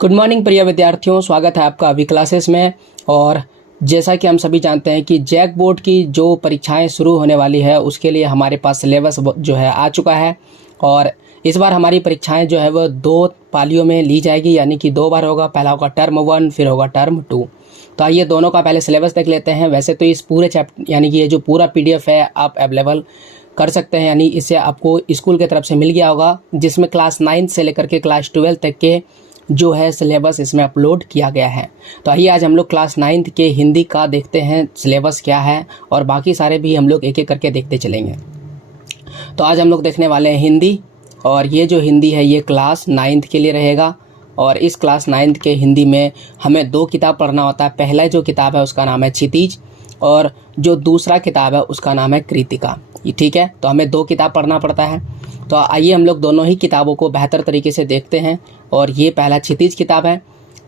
Good morning प्रिय विद्यार्थियों, स्वागत है आपका अभी क्लासेस में। और जैसा कि हम सभी जानते हैं कि जैक बोर्ड की जो परीक्षाएं शुरू होने वाली है उसके लिए हमारे पास सिलेबस जो है आ चुका है। और इस बार हमारी परीक्षाएं जो है वो 2 पालियों में ली जाएगी, यानी कि 2 बार होगा। पहला होगा टर्म 1, फिर होगा टर्म 2। तो आइए दोनों का पहले सिलेबस देख लेते हैं। वैसे तो इस पूरे चैप्टर यानी कि ये जो पूरा PDF है आप अवेलेबल कर सकते हैं, यानी इससे आपको स्कूल की तरफ से मिल गया होगा, जिसमें क्लास 9 से लेकर के क्लास 12 तक के जो है सिलेबस इसमें अपलोड किया गया है। तो आइए आज हम लोग क्लास 9 के हिंदी का देखते हैं सिलेबस क्या है, और बाकी सारे भी हम लोग एक एक करके देखते चलेंगे। तो आज हम लोग देखने वाले हैं हिंदी, और ये जो हिंदी है ये क्लास 9 के लिए रहेगा। और इस क्लास 9 के हिंदी में हमें 2 किताब पढ़ना होता है। पहला जो किताब है उसका नाम है क्षितिज, और जो दूसरा किताब है उसका नाम है कृतिका। ये ठीक है, तो हमें 2 किताब पढ़ना पड़ता है। तो आइए हम लोग दोनों ही किताबों को बेहतर तरीके से देखते हैं। और ये पहला क्षितिज किताब है,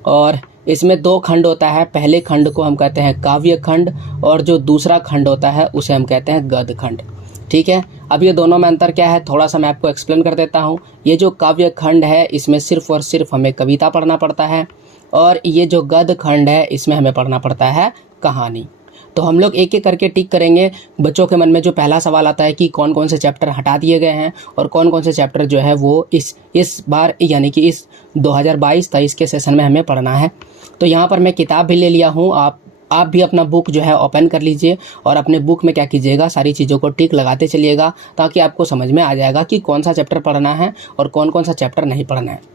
और इसमें 2 खंड होता है। पहले खंड को हम कहते हैं काव्य खंड, और जो दूसरा खंड होता है उसे हम कहते हैं गद्य खंड। ठीक है, अब ये दोनों में अंतर क्या है थोड़ा सा मैं आपको एक्सप्लेन कर देता हूँ। ये जो काव्य खंड है इसमें सिर्फ और सिर्फ हमें कविता पढ़ना पड़ता है, और ये जो गद्य खंड है इसमें हमें पढ़ना पड़ता है कहानी। तो हम लोग एक एक करके टिक करेंगे। बच्चों के मन में जो पहला सवाल आता है कि कौन कौन से चैप्टर हटा दिए गए हैं और कौन कौन से चैप्टर जो है वो इस बार यानी कि इस 2022-23 के सेशन में हमें पढ़ना है। तो यहाँ पर मैं किताब भी ले लिया हूँ। आप भी अपना बुक जो है ओपन कर लीजिए, और अपने बुक में क्या कीजिएगा, सारी चीज़ों को टिक लगाते चलिएगा, ताकि आपको समझ में आ जाएगा कि कौन सा चैप्टर पढ़ना है और कौन कौन सा चैप्टर नहीं पढ़ना है।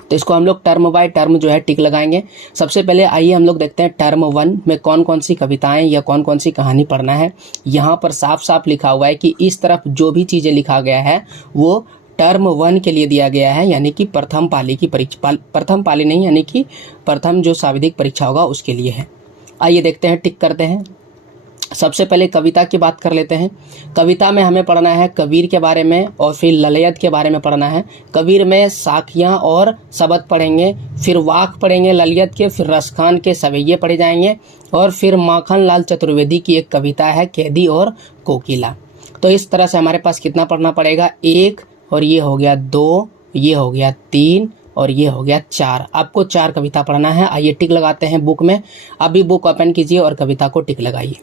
तो इसको हम लोग टर्म बाय टर्म जो है टिक लगाएंगे। सबसे पहले आइए हम लोग देखते हैं टर्म 1 में कौन कौन सी कविताएं या कौन कौन सी कहानी पढ़ना है। यहाँ पर साफ साफ लिखा हुआ है कि इस तरफ जो भी चीज़ें लिखा गया है वो टर्म 1 के लिए दिया गया है, यानी कि प्रथम पाली की परीक्षा, प्रथम पाली नहीं, यानी कि प्रथम जो शाब्दिक परीक्षा होगा उसके लिए है। आइए देखते हैं, टिक करते हैं। सबसे पहले कविता की बात कर लेते हैं। कविता में हमें पढ़ना है कबीर के बारे में, और फिर ललित के बारे में पढ़ना है। कबीर में साखियाँ और शबद पढ़ेंगे, फिर वाक पढ़ेंगे ललित के, फिर रसखान के सवैये पढ़े जाएंगे, और फिर माखन लाल चतुर्वेदी की एक कविता है कैदी और कोकिला। तो इस तरह से हमारे पास कितना पढ़ना पड़ेगा, 1, और ये हो गया 2, ये हो गया 3, और ये हो गया 4। आपको 4 कविता पढ़ना है। आइए टिक लगाते हैं बुक में। अभी बुक ओपन कीजिए और कविता को टिक लगाइए।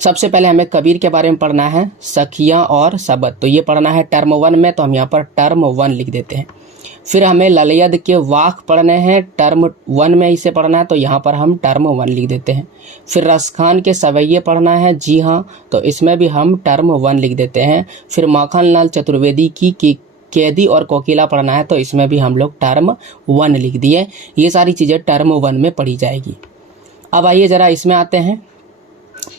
सबसे पहले हमें कबीर के बारे में पढ़ना है, सखियाँ और शबद। तो ये पढ़ना है टर्म 1 में, तो हम यहाँ पर टर्म 1 लिख देते हैं। फिर हमें ललित के वाक पढ़ने हैं, टर्म 1 में इसे पढ़ना है, तो यहाँ पर हम टर्म 1 लिख देते हैं। फिर रसखान के सवैये पढ़ना है, जी हाँ, तो इसमें भी हम टर्म 1 लिख देते हैं। फिर माखन लाल चतुर्वेदी की कैदी और कोकिला पढ़ना है, तो इसमें भी हम लोग टर्म 1 लिख दिए। ये सारी चीज़ें टर्म 1 में पढ़ी जाएगी। अब आइए ज़रा इसमें आते हैं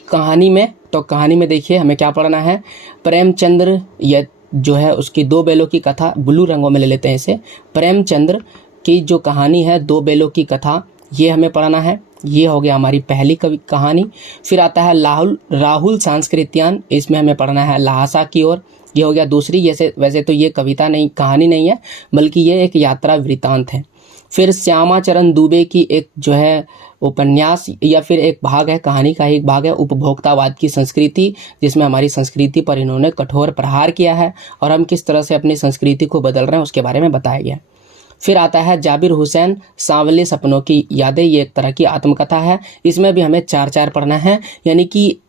कहानी में। तो कहानी में देखिए हमें क्या पढ़ना है। प्रेमचंद्र ये जो है उसकी 2 बेलों की कथा, ब्लू रंगों में ले लेते हैं इसे। प्रेमचंद्र की जो कहानी है 2 बेलों की कथा, ये हमें पढ़ना है। ये हो गया हमारी पहली कहानी। फिर आता है राहुल सांस्कृत्यान, इसमें हमें पढ़ना है लहासा की ओर। ये हो गया दूसरी। वैसे तो ये कविता नहीं, कहानी नहीं है, बल्कि ये एक यात्रा वृतांत है। फिर श्यामाचरण दुबे की एक जो है उपन्यास या फिर एक भाग है, कहानी का ही एक भाग है, उपभोक्तावाद की संस्कृति, जिसमें हमारी संस्कृति पर इन्होंने कठोर प्रहार किया है और हम किस तरह से अपनी संस्कृति को बदल रहे हैं उसके बारे में बताया गया है। फिर आता है जाबिर हुसैन सांवले सपनों की यादें, ये एक तरह की आत्मकथा है। इसमें भी हमें 4-4 पढ़ना है, यानी कि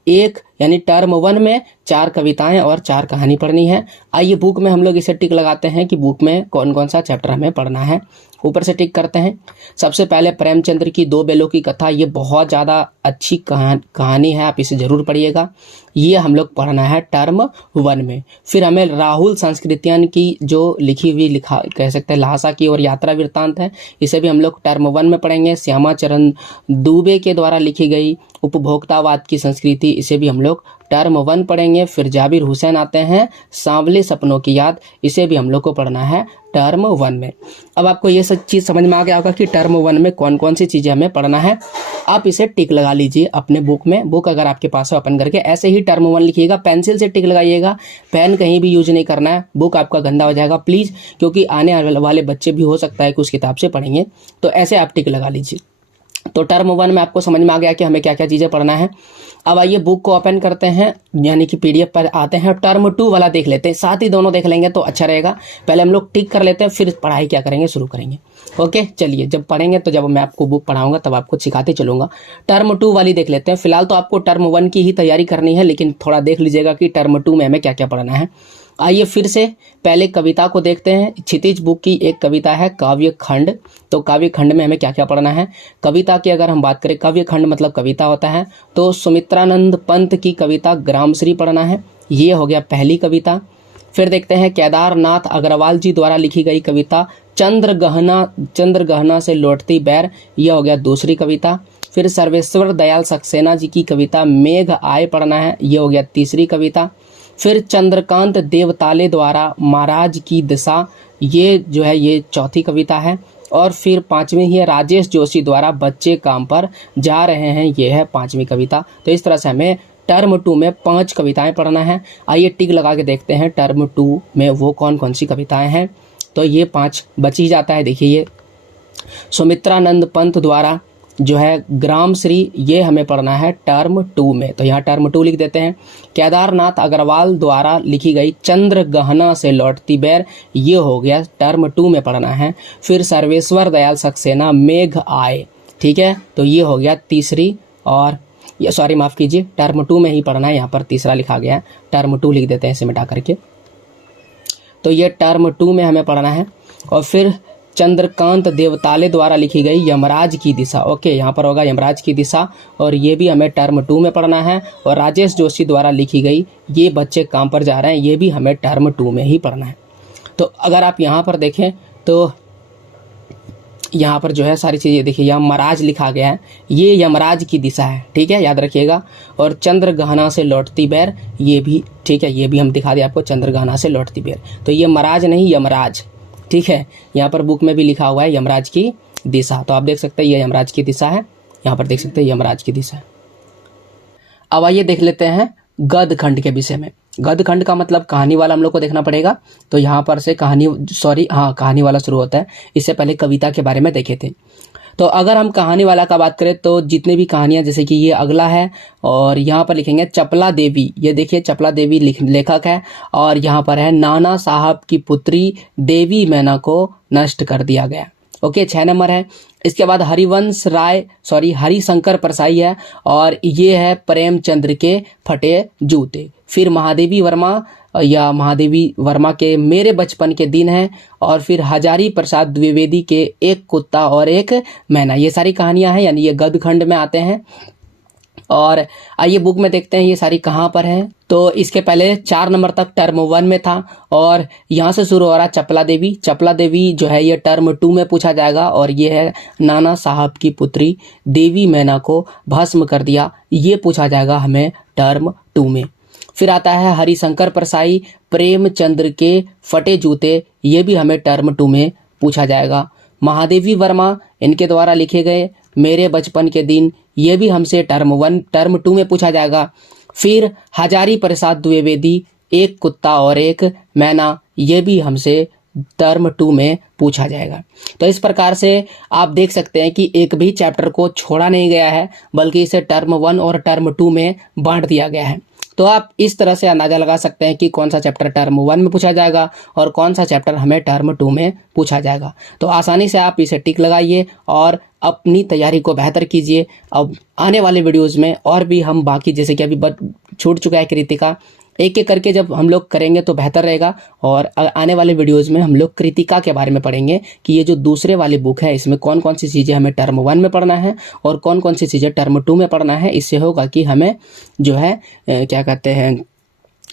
यानी टर्म 1 में 4 कविताएं और 4 कहानी पढ़नी है। आइए बुक में हम लोग इसे टिक लगाते हैं कि बुक में कौन कौन सा चैप्टर हमें पढ़ना है। ऊपर से टिक करते हैं। सबसे पहले प्रेमचंद्र की 2 बेलों की कथा, ये बहुत ज़्यादा अच्छी कहानी है, आप इसे ज़रूर पढ़िएगा। ये हम लोग पढ़ना है टर्म 1 में। फिर हमें राहुल सांस्कृत्यान की जो लिखा कह सकते हैं लहासा की और यात्रा वृत्तांत है, इसे भी हम लोग टर्म 1 में पढ़ेंगे। श्यामाचरण दुबे के द्वारा लिखी गई उपभोक्तावाद की संस्कृति, इसे भी हम लोग टर्म 1 पढ़ेंगे। फिर जाबिर हुसैन आते हैं सांवले सपनों की याद, इसे भी हम लोग को पढ़ना है टर्म 1 में। अब आपको ये सब चीज़ समझ में आ गया होगा कि टर्म 1 में कौन कौन सी चीज़ें हमें पढ़ना है। आप इसे टिक लगा लीजिए अपने बुक में। बुक अगर आपके पास है ओपन करके ऐसे ही टर्म 1 लिखिएगा, पेंसिल से टिक लगाइएगा, पेन कहीं भी यूज नहीं करना है, बुक आपका गंदा हो जाएगा प्लीज़, क्योंकि आने वाले बच्चे भी हो सकता है कि उस किताब से पढ़ेंगे, तो ऐसे आप टिक लगा लीजिए। तो टर्म 1 में आपको समझ में आ गया कि हमें क्या क्या चीज़ें पढ़ना है। अब आइए बुक को ओपन करते हैं, यानी कि PDF पर आते हैं, टर्म 2 वाला देख लेते हैं, साथ ही दोनों देख लेंगे तो अच्छा रहेगा। पहले हम लोग टिक कर लेते हैं, फिर पढ़ाई क्या करेंगे, शुरू करेंगे। ओके चलिए, जब पढ़ेंगे तो जब मैं आपको बुक पढ़ाऊंगा तब आपको सिखाते चलूंगा। टर्म 2 वाली देख लेते हैं। फिलहाल तो आपको टर्म 1 की ही तैयारी करनी है, लेकिन थोड़ा देख लीजिएगा कि टर्म 2 में हमें क्या क्या पढ़ना है। आइए फिर से पहले कविता को देखते हैं। क्षितिज बुक की एक कविता है काव्य खंड। तो काव्य खंड में हमें क्या क्या पढ़ना है। कविता की अगर हम बात करें, काव्य खंड मतलब कविता होता है, तो सुमित्रानंद पंत की कविता ग्रामश्री पढ़ना है, ये हो गया पहली कविता। फिर देखते हैं केदारनाथ अग्रवाल जी द्वारा लिखी गई कविता चंद्रगहना से लौटती बैर, यह हो गया दूसरी कविता। फिर सर्वेश्वर दयाल सक्सेना जी की कविता मेघ आए पढ़ना है, यह हो गया तीसरी कविता। फिर चंद्रकांत देवताले द्वारा महाराज की दिशा, ये जो है ये चौथी कविता है। और फिर पांचवी है राजेश जोशी द्वारा बच्चे काम पर जा रहे हैं, ये है पांचवी कविता। तो इस तरह से हमें टर्म 2 में 5 कविताएं पढ़ना है। आइए टिक लगा के देखते हैं टर्म 2 में वो कौन कौन सी कविताएं हैं। तो ये 5 बच ही जाता है। देखिए ये सुमित्रानंद पंत द्वारा जो है ग्रामश्री, ये हमें पढ़ना है टर्म 2 में, तो यहाँ टर्म 2 लिख देते हैं। केदारनाथ अग्रवाल द्वारा लिखी गई चंद्रगहना से लौटती बैर, ये हो गया टर्म 2 में पढ़ना है। फिर सर्वेश्वर दयाल सक्सेना मेघ आए, ठीक है, तो ये हो गया तीसरी, और ये सॉरी माफ़ कीजिए, टर्म 2 में ही पढ़ना है, यहाँ पर तीसरा लिखा गया है, टर्म 2 लिख देते हैं इसे मिटा करके। तो ये टर्म 2 में हमें पढ़ना है। और फिर चंद्रकांत देवताले द्वारा लिखी गई यमराज की दिशा, ओके यहाँ पर होगा यमराज की दिशा, और ये भी हमें टर्म 2 में पढ़ना है। और राजेश जोशी द्वारा लिखी गई ये बच्चे काम पर जा रहे हैं, ये भी हमें टर्म 2 में ही पढ़ना है। तो अगर आप यहाँ पर देखें तो यहाँ पर जो है सारी चीज़ें देखिए, यमराज लिखा गया है, ये यमराज की दिशा है, ठीक है, याद रखिएगा। और चंद्रगहना से लौटती बैर, ये भी ठीक है, ये भी हम दिखा दिए आपको, चंद्रगहना से लौटती बैर, तो ये मराज नहीं यमराज, ठीक है। यहाँ पर बुक में भी लिखा हुआ है यमराज की दिशा, तो आप देख सकते हैं ये यमराज की दिशा है, यहाँ पर देख सकते हैं यमराज की दिशा। अब आइए देख लेते हैं गद्य खंड के विषय में। गद्य खंड का मतलब कहानी वाला हम लोग को देखना पड़ेगा। तो यहाँ पर से कहानी वाला शुरू होता है। इससे पहले कविता के बारे में देखे थे। तो अगर हम कहानी वाला का बात करें तो जितने भी कहानियां, जैसे कि ये अगला है, और यहाँ पर लिखेंगे चपला देवी, ये देखिए चपला देवी लेखक है, और यहाँ पर है नाना साहब की पुत्री देवी मैना को नष्ट कर दिया गया, ओके 6 नंबर है। इसके बाद हरिशंकर परसाई है, और ये है प्रेमचंद्र के फटे जूते। फिर महादेवी वर्मा के मेरे बचपन के दिन है, और फिर हजारी प्रसाद द्विवेदी के एक कुत्ता और एक मैना, ये सारी कहानियां हैं, यानी ये गद्य खंड में आते हैं। और आइए बुक में देखते हैं ये सारी कहाँ पर है। तो इसके पहले 4 नंबर तक टर्म 1 में था, और यहाँ से शुरू हो रहा चपला देवी जो है ये टर्म 2 में पूछा जाएगा, और ये है नाना साहब की पुत्री देवी मैना को भस्म कर दिया, ये पूछा जाएगा हमें टर्म 2 में। फिर आता है हरिशंकर परसाई प्रेमचंद्र के फटे जूते, ये भी हमें टर्म 2 में पूछा जाएगा। महादेवी वर्मा इनके द्वारा लिखे गए मेरे बचपन के दिन, ये भी हमसे टर्म 2 में पूछा जाएगा। फिर हजारी प्रसाद द्विवेदी एक कुत्ता और एक मैना, ये भी हमसे टर्म 2 में पूछा जाएगा। तो इस प्रकार से आप देख सकते हैं कि एक भी चैप्टर को छोड़ा नहीं गया है, बल्कि इसे टर्म 1 और टर्म 2 में बांट दिया गया है। तो आप इस तरह से अंदाजा लगा सकते हैं कि कौन सा चैप्टर टर्म 1 में पूछा जाएगा और कौन सा चैप्टर हमें टर्म 2 में पूछा जाएगा। तो आसानी से आप इसे टिक लगाइए और अपनी तैयारी को बेहतर कीजिए। अब आने वाले वीडियोज़ में और भी हम बाकी, जैसे कि अभी छूट चुका है कृतिका, एक एक करके जब हम लोग करेंगे तो बेहतर रहेगा। और आने वाले वीडियोज़ में हम लोग कृतिका के बारे में पढ़ेंगे कि ये जो दूसरे वाली बुक है इसमें कौन कौन सी चीज़ें हमें टर्म 1 में पढ़ना है और कौन कौन सी चीज़ें टर्म 2 में पढ़ना है। इससे होगा कि हमें जो है क्या कहते हैं,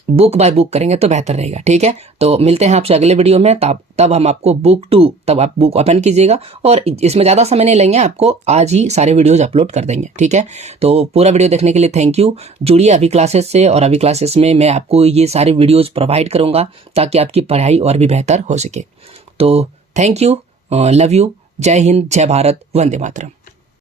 बुक बाय बुक करेंगे तो बेहतर रहेगा। ठीक है, तो मिलते हैं आपसे अगले वीडियो में। तब हम आपको बुक 2, तब आप बुक ओपन कीजिएगा और इसमें ज़्यादा समय नहीं लेंगे, आपको आज ही सारे वीडियोज अपलोड कर देंगे। ठीक है, तो पूरा वीडियो देखने के लिए थैंक यू। जुड़िए अभी क्लासेस से, और अभी क्लासेस में मैं आपको ये सारे वीडियोज प्रोवाइड करूँगा ताकि आपकी पढ़ाई और भी बेहतर हो सके। तो थैंक यू, लव यू, जय हिंद, जय भारत, वंदे मातरम।